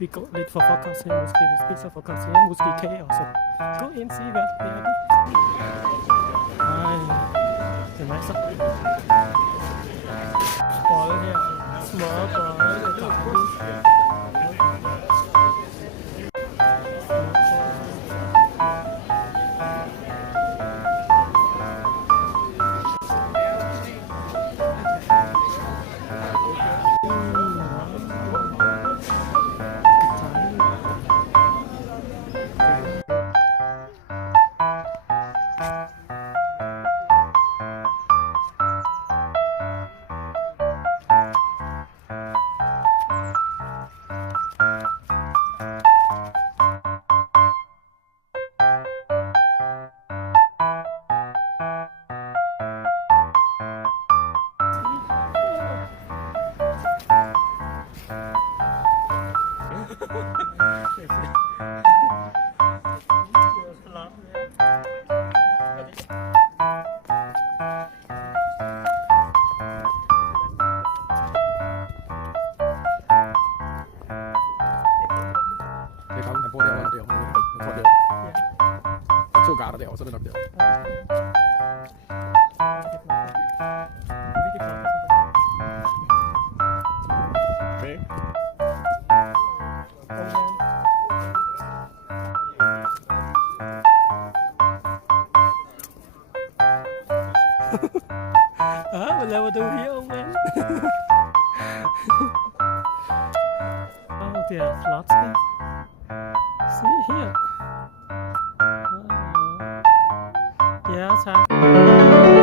We go lidt for frokost her, måske vi spiser frokost her, måske kage og så gå ind og se hvad det er. Nej, det er masser. Bolle her, smørbolle, Det er han bor derovre eller derovre. Jeg tror derovre. Der er 2 garter derovre, så er det nok derovre. Okay. Hvad laver du her, unge mand? Det er flot, skal. Se her. Ja, tak.